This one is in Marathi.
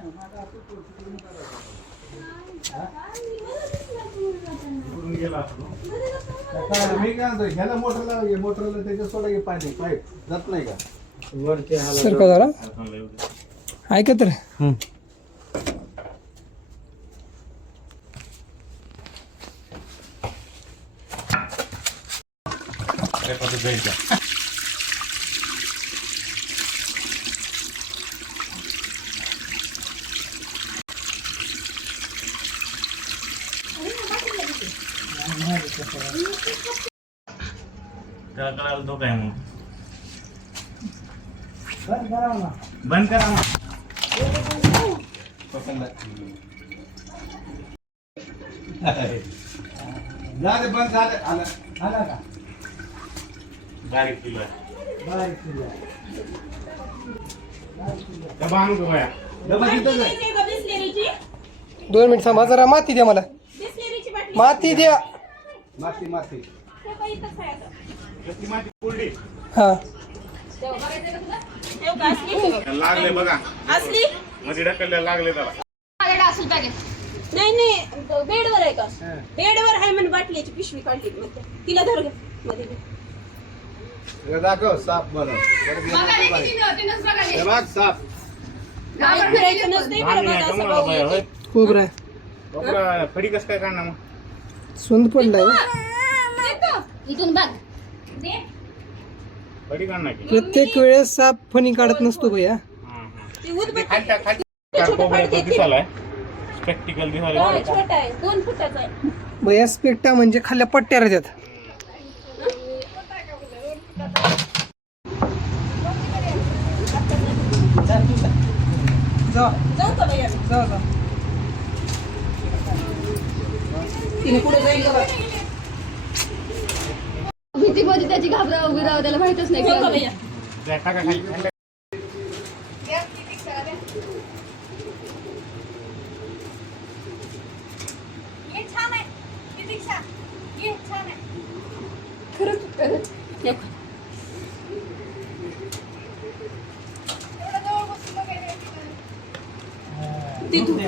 मी काय म्हणतो ह्याला मोटरला त्याच्या सोडा पाणी पाईप जात नाही का वरती सर का जरा ऐका तर त्याला कळायला तो काय मग बंद करा ना झाले बंद झाले आला आला का बारीक किलो आहे बारीक किलो डबा आणू का बाया? डबा तिथंच आहे 2 मिनिट थांबा जरा माती द्या मला माती द्या माती माती ती माती कोरडी हा लागले बघा असली मध्ये ढकलल्या लागले त्याला नाही नाही बेडवर आहे का बेडवर आहे म्हणे बाटलीची पिशवी काढली मध्ये तिला धर ग मध्ये दाखव साप बनव बघ साप फिरायचं नसते बरं बघा असं बघू येते. खोबरं आहे बघा, फडी कसं काय काढणार मग सुंद पडलाय इथून बघ फडी काढणार की प्रत्येक वेळेस साप फणी काढत नसतो भैया ती उदबत्ती खालच्या खाली दिसालाय स्पेक्टिकल दिसायला होय, छोटा आहे 2 फुटाचा आहे भैया स्पेक्टा म्हणजे खाल्ल्या पट्ट्या राहतात जाऊ का बाई तिने पुढे जाईल का बघ भीतीमध्ये त्याची घाबरा उभी राहावं त्याला माहितच नाही जाऊ का बाई टाका खाली तिथून